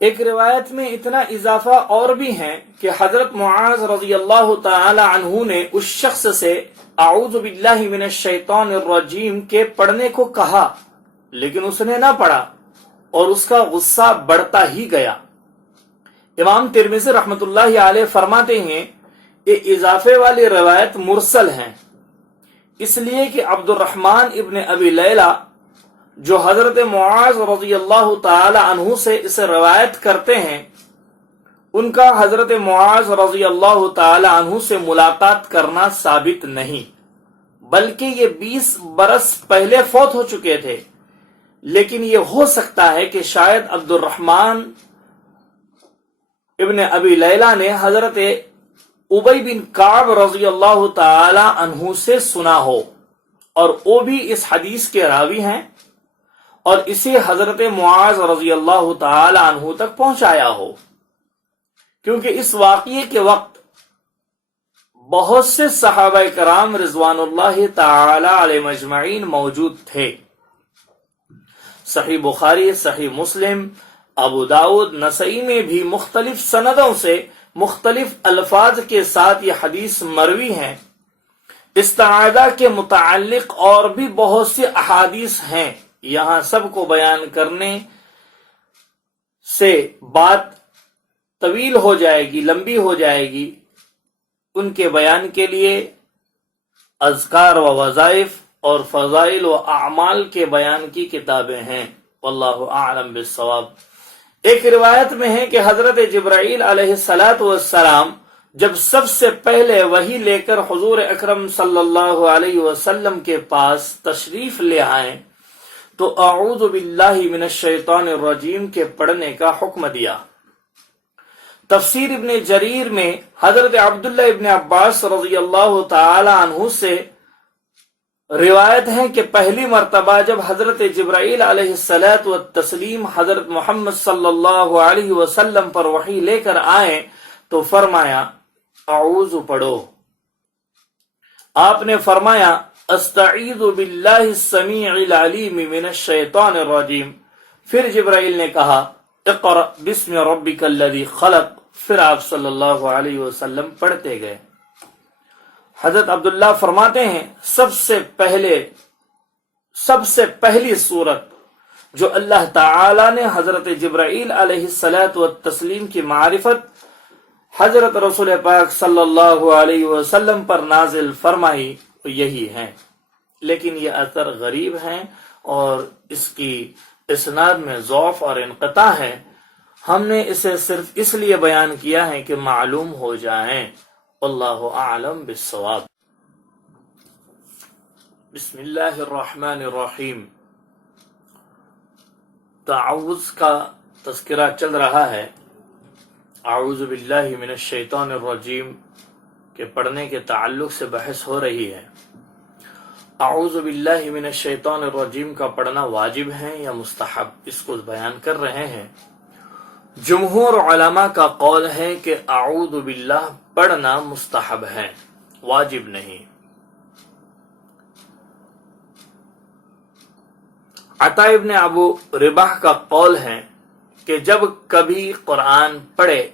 ایک روایت میں اتنا اضافہ اور بھی ہے کہ حضرت معاذ رضی اللہ تعالی عنہ نے اس شخص سے اعوذ باللہ من الشیطان الرجیم کے پڑھنے کو کہا، لیکن اس نے نہ پڑھا اور اس کا غصہ بڑھتا ہی گیا۔ امام ترمذی رحمۃ اللہ علیہ فرماتے ہیں یہ اضافے والی روایت مرسل ہیں، اس لیے کہ عبد الرحمن ابن ابی لیلہ جو حضرت معاذ رضی اللہ تعالی عنہ سے اسے روایت کرتے ہیں، ان کا حضرت معاذ رضی اللہ تعالی عنہ سے ملاقات کرنا ثابت نہیں، بلکہ یہ 20 برس پہلے فوت ہو چکے تھے۔ لیکن یہ ہو سکتا ہے کہ شاید عبد الرحمن ابن ابی لیلہ نے حضرت ابی بن کعب رضی اللہ تعالی عنہ سے سنا ہو، اور وہ بھی اس حدیث کے راوی ہیں، اور اسے حضرت معاذ رضی اللہ تعالی عنہ تک پہنچایا ہو، کیونکہ اس واقعے کے وقت بہت سے صحابہ کرام رضوان اللہ تعالی علیہم اجمعین موجود تھے۔ صحیح بخاری، صحیح مسلم، ابو داؤد، نسائی میں بھی مختلف سندوں سے مختلف الفاظ کے ساتھ یہ حدیث مروی ہیں۔ استعاذہ کے متعلق اور بھی بہت سی احادیث ہیں، یہاں سب کو بیان کرنے سے بات طویل ہو جائے گی، لمبی ہو جائے گی۔ ان کے بیان کے لیے اذکار و وظائف اور فضائل و اعمال کے بیان کی کتابیں ہیں۔ واللہ اعلم بالصواب۔ ایک روایت میں ہے کہ حضرت جبرائیل علیہ السلام جب سب سے پہلے وحی لے کر حضور اکرم صلی اللہ علیہ وسلم کے پاس تشریف لے آئے تو اعوذ باللہ من الشیطان الرجیم کے پڑھنے کا حکم دیا۔ تفسیر ابن جریر میں حضرت عبداللہ ابن عباس رضی اللہ تعالی عنہ سے روایت ہے کہ پہلی مرتبہ جب حضرت جبرائیل علیہ السلام حضرت محمد صلی اللہ علیہ وسلم پر وحی لے کر آئے تو فرمایا اعوذ پڑھو۔ آپ نے فرمایا استعیذ باللہ السمیع العلیم من الشیطان الرجیم۔ پھر جبرائیل نے کہا اقرأ بسم ربک الذی خلق، پھر آپ صلی اللہ علیہ وسلم پڑھتے گئے۔ حضرت عبداللہ فرماتے ہیں سب سے پہلی سورت جو اللہ تعالی نے حضرت جبرائیل علیہ السلام کی معرفت حضرت رسول پاک صلی اللہ علیہ وسلم پر نازل فرمائی یہی ہیں، لیکن یہ اثر غریب ہیں اور اس کی اسناد میں ضعف اور انقطاع ہے۔ ہم نے اسے صرف اس لیے بیان کیا ہے کہ معلوم ہو جائیں۔ واللہ اعلم بالصواب۔ بسم اللہ الرحمن الرحیم۔ تعوذ کا تذکرہ چل رہا ہے۔ اعوذ باللہ من الشیطان الرجیم کے پڑھنے کے تعلق سے بحث ہو رہی ہے۔ اعوذ باللہ من الشیطان الرجیم کا پڑھنا واجب ہے یا مستحب، اس کو بیان کر رہے ہیں۔ جمہور علماء کا قول ہے کہ اعوذ باللہ پڑھنا مستحب ہے، واجب نہیں۔ عطا ابن ابو رباح کا قول ہے کہ جب کبھی قرآن پڑھے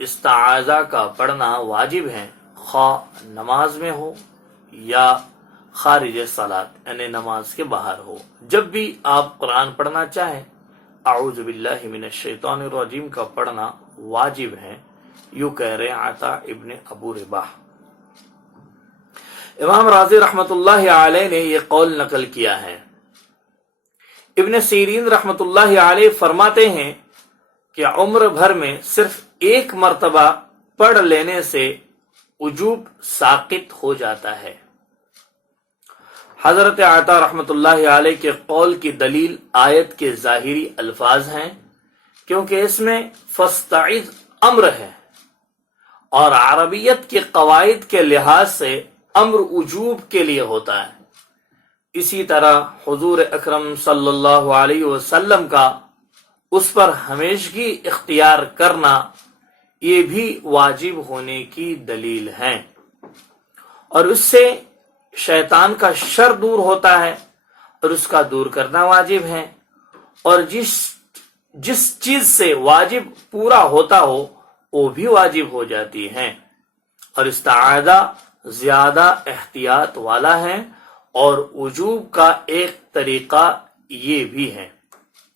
استعاذہ کا پڑھنا واجب ہے، خواہ نماز میں ہو یا خارج صلاۃ یعنی نماز کے باہر ہو۔ جب بھی آپ قرآن پڑھنا چاہیں اعوذ باللہ من الشیطان الرجیم کا پڑھنا واجب ہے، یوں کہہ رہے عطا ابن ابو رباح۔ امام رازی رحمت اللہ علیہ نے یہ قول نقل کیا ہے۔ ابن سیرین رحمت اللہ علیہ فرماتے ہیں کہ عمر بھر میں صرف ایک مرتبہ پڑھ لینے سے وجوب ساقط ہو جاتا ہے۔ حضرت عطا رحمت اللہ علیہ کے قول کی دلیل آیت کے ظاہری الفاظ ہیں، کیونکہ اس میں فاستعذ امر ہے اور عربیت کے قواعد کے لحاظ سے امر وجوب کے لیے ہوتا ہے۔ اسی طرح حضور اکرم صلی اللہ علیہ وسلم کا اس پر ہمیشگی اختیار کرنا یہ بھی واجب ہونے کی دلیل ہے، اور اس سے شیطان کا شر دور ہوتا ہے اور اس کا دور کرنا واجب ہے۔ اور جس جس چیز سے واجب پورا ہوتا ہو وہ بھی واجب ہو جاتی ہیں، اور استعاذہ زیادہ احتیاط والا ہے، اور وجوب کا ایک طریقہ یہ بھی ہے۔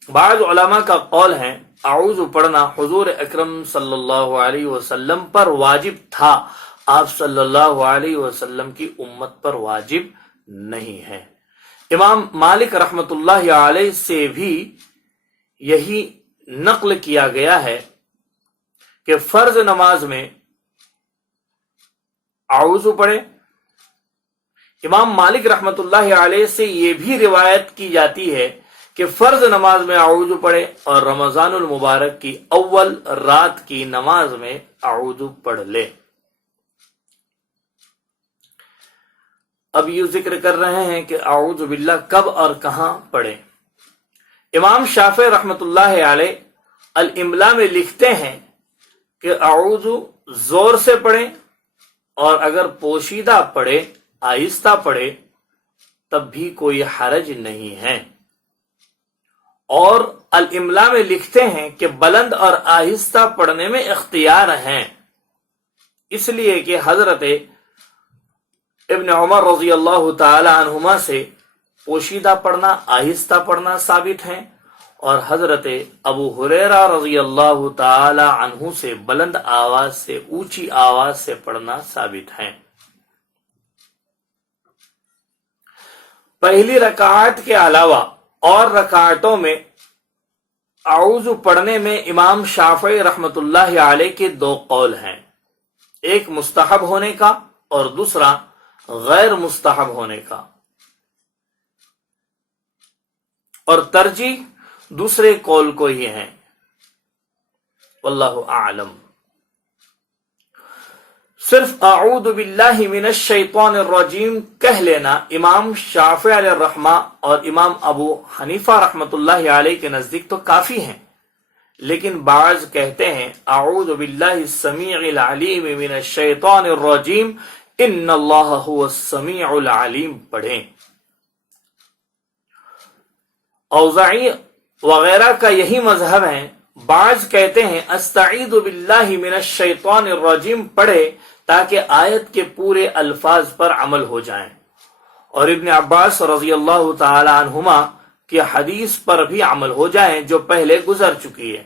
بعض علماء کا قول ہے اعوذ پڑھنا حضور اکرم صلی اللہ علیہ وسلم پر واجب تھا، آپ صلی اللہ علیہ وسلم کی امت پر واجب نہیں ہے۔ امام مالک رحمت اللہ علیہ سے بھی یہی نقل کیا گیا ہے کہ فرض نماز میں اعوذ پڑھے۔ امام مالک رحمت اللہ علیہ سے یہ بھی روایت کی جاتی ہے کہ فرض نماز میں اعوذ پڑھے، اور رمضان المبارک کی اول رات کی نماز میں اعوذ پڑھ لے۔ اب یہ ذکر کر رہے ہیں کہ اعوذ باللہ کب اور کہاں پڑھیں۔ امام شافعی رحمت اللہ علیہ الاملا میں لکھتے ہیں کہ اعوذ زور سے پڑھیں، اور اگر پوشیدہ پڑھے، آہستہ پڑھے، تب بھی کوئی حرج نہیں ہے۔ اور الاملا میں لکھتے ہیں کہ بلند اور آہستہ پڑھنے میں اختیار ہیں، اس لیے کہ حضرت ابن عمر رضی اللہ تعالی عنہما سے پوشیدہ پڑھنا، آہستہ پڑھنا ثابت ہیں، اور حضرت ابو ہریرہ رضی اللہ تعالی عنہ سے بلند آواز سے، اونچی آواز سے پڑھنا ثابت ہیں۔ پہلی رکعت کے علاوہ اور رکعتوں میں اعوذ پڑھنے میں امام شافعی رحمت اللہ علیہ کے دو قول ہیں، ایک مستحب ہونے کا اور دوسرا غیر مستحب ہونے کا، اور ترجیح دوسرے قول کو ہی ہے، واللہ اعلم۔ صرف اعوذ باللہ من الشیطان الرجیم کہہ لینا امام شافعی علیہ الرحمہ اور امام ابو حنیفہ رحمت اللہ علیہ کے نزدیک تو کافی ہیں، لیکن بعض کہتے ہیں اعوذ باللہ السمیع العلیم من الشیطان الرجیم ان اللہ هو السمیع العلیم پڑھیں۔ اوزاعی وغیرہ کا یہی مذہب ہے۔ بعض کہتے ہیں استعیذ باللہ من الشیطان الرجیم پڑھے تاکہ آیت کے پورے الفاظ پر عمل ہو جائیں، اور ابن عباس رضی اللہ تعالی عنہما کی حدیث پر بھی عمل ہو جائیں جو پہلے گزر چکی ہے۔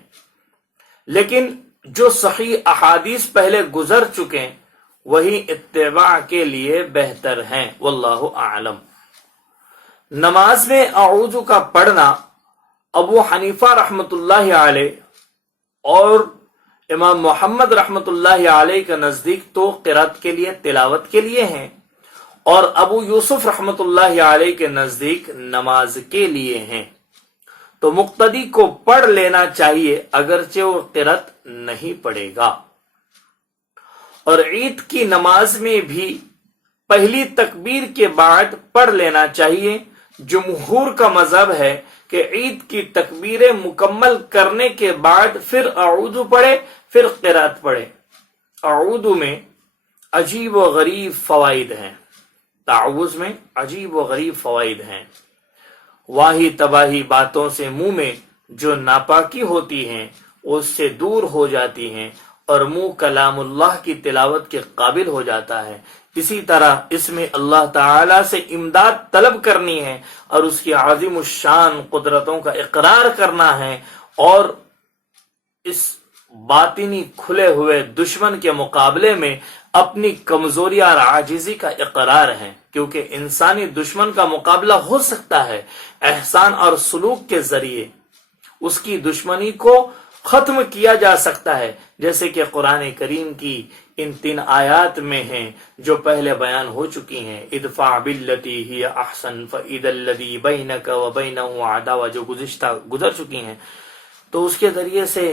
لیکن جو صحیح احادیث پہلے گزر چکے وہی اتباع کے لیے بہتر ہیں، واللہ اعلم۔ نماز میں اعوذ کا پڑھنا ابو حنیفہ رحمت اللہ علیہ اور امام محمد رحمت اللہ علیہ کے نزدیک تو قرات کے لیے، تلاوت کے لیے ہیں، اور ابو یوسف رحمت اللہ علیہ کے نزدیک نماز کے لیے ہیں، تو مقتدی کو پڑھ لینا چاہیے اگرچہ وہ قرات نہیں پڑھے گا۔ اور عید کی نماز میں بھی پہلی تکبیر کے بعد پڑھ لینا چاہیے۔ جمہور کا مذہب ہے کہ عید کی تکبیریں مکمل کرنے کے بعد پھر اعوذ پڑھے، پھر قرات پڑھے۔ اعوذ میں عجیب و غریب فوائد ہیں، تعوذ میں عجیب و غریب فوائد ہیں۔ واہی تباہی باتوں سے منہ میں جو ناپاکی ہوتی ہیں اس سے دور ہو جاتی ہیں، اور منہ کلام اللہ کی تلاوت کے قابل ہو جاتا ہے۔ اسی طرح اس میں اللہ تعالی سے امداد طلب کرنی ہے، اور اس کی عظیم الشان قدرتوں کا اقرار کرنا ہے، اور اس باطنی کھلے ہوئے دشمن کے مقابلے میں اپنی کمزوری اور عاجزی کا اقرار ہے، کیونکہ انسانی دشمن کا مقابلہ ہو سکتا ہے احسان اور سلوک کے ذریعے، اس کی دشمنی کو ختم کیا جا سکتا ہے، جیسے کہ قرآن کریم کی ان 3 آیات میں ہیں جو پہلے بیان ہو چکی ہیں، ادفع باللتی ہی احسن فاذا الذی بینک وبینہ عداوہ، جو گزر چکی ہیں۔ تو اس کے ذریعے سے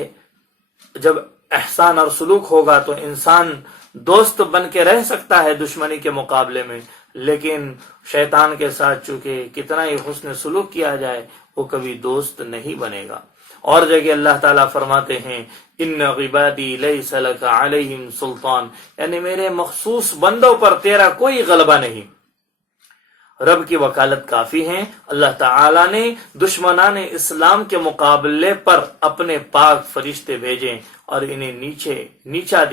جب احسان اور سلوک ہوگا تو انسان دوست بن کے رہ سکتا ہے دشمنی کے مقابلے میں، لیکن شیطان کے ساتھ چونکہ کتنا ہی حسن سلوک کیا جائے وہ کبھی دوست نہیں بنے گا۔ اور جگہ اللہ تعالیٰ فرماتے ہیں ان عبادی لیس لک علیہم سلطان، یعنی میرے مخصوص بندوں پر تیرا کوئی غلبہ نہیں۔ رب کی وکالت کافی ہیں۔ اللہ تعالی نے دشمنان اسلام کے مقابلے پر اپنے پاک فرشتے بھیجے اور انہیں نیچا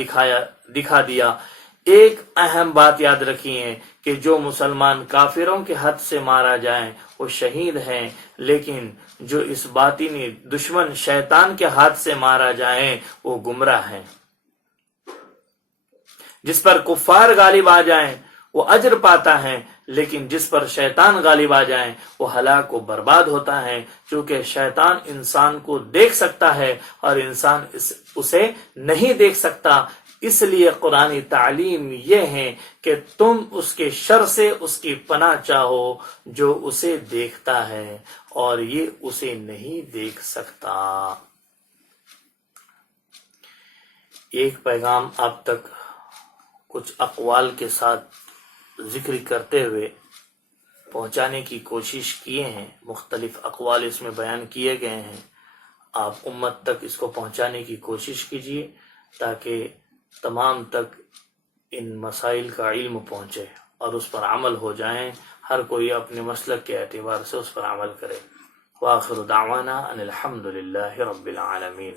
دکھا دیا۔ ایک اہم بات یاد رکھیے کہ جو مسلمان کافروں کے ہاتھ سے مارا جائیں وہ شہید ہیں، لیکن جو اس باطنی دشمن شیطان کے ہاتھ سے مارا جائیں وہ گمراہ ہیں۔ جس پر کفار غالب آ جائیں وہ اجر پاتا ہے، لیکن جس پر شیطان غالب آ جائیں وہ ہلاک و برباد ہوتا ہے، چونکہ شیطان انسان کو دیکھ سکتا ہے اور انسان اسے نہیں دیکھ سکتا۔ اس لیے قرآنی تعلیم یہ ہے کہ تم اس کے شر سے اس کی پناہ چاہو جو اسے دیکھتا ہے اور یہ اسے نہیں دیکھ سکتا۔ ایک پیغام آپ تک کچھ اقوال کے ساتھ ذکر کرتے ہوئے پہنچانے کی کوشش کیے ہیں۔ مختلف اقوال اس میں بیان کیے گئے ہیں۔ آپ امت تک اس کو پہنچانے کی کوشش کیجیے تاکہ تمام تک ان مسائل کا علم پہنچے اور اس پر عمل ہو جائیں۔ ہر کوئی اپنے مسلک کے اعتبار سے اس پر عمل کرے۔ وآخر دعوانا ان الحمد للہ رب العالمین۔